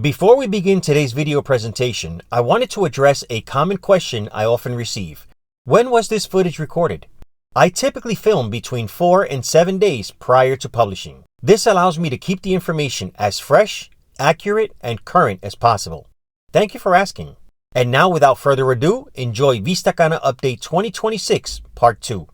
Before we begin today's video presentation, I wanted to address a common question I often receive. When was this footage recorded? I typically film between 4 and 7 days prior to publishing. This allows me to keep the information as fresh, accurate, and current as possible. Thank you for asking. And now, without further ado, enjoy Vista Cana Update 2026 Part 2.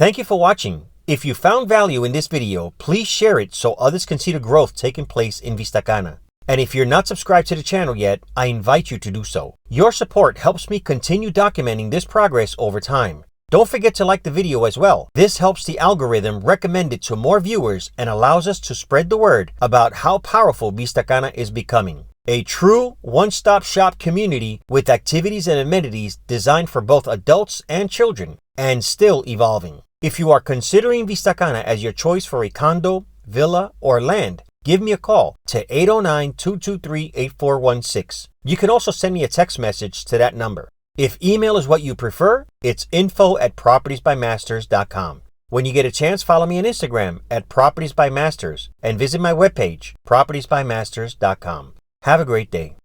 Thank you for watching. If you found value in this video, please share it so others can see the growth taking place in Vista Cana. And if you're not subscribed to the channel yet, I invite you to do so. Your support helps me continue documenting this progress over time. Don't forget to like the video as well. This helps the algorithm recommend it to more viewers and allows us to spread the word about how powerful Vistacana is becoming. A true one-stop shop community with activities and amenities designed for both adults and children, and still evolving. If you are considering Vistacana as your choice for a condo, villa, or land, give me a call to 809-223-8416. You can also send me a text message to that number. If email is what you prefer, it's info@propertiesbymasters.com. When you get a chance, follow me on Instagram @propertiesbymasters and visit my webpage, propertiesbymasters.com. Have a great day.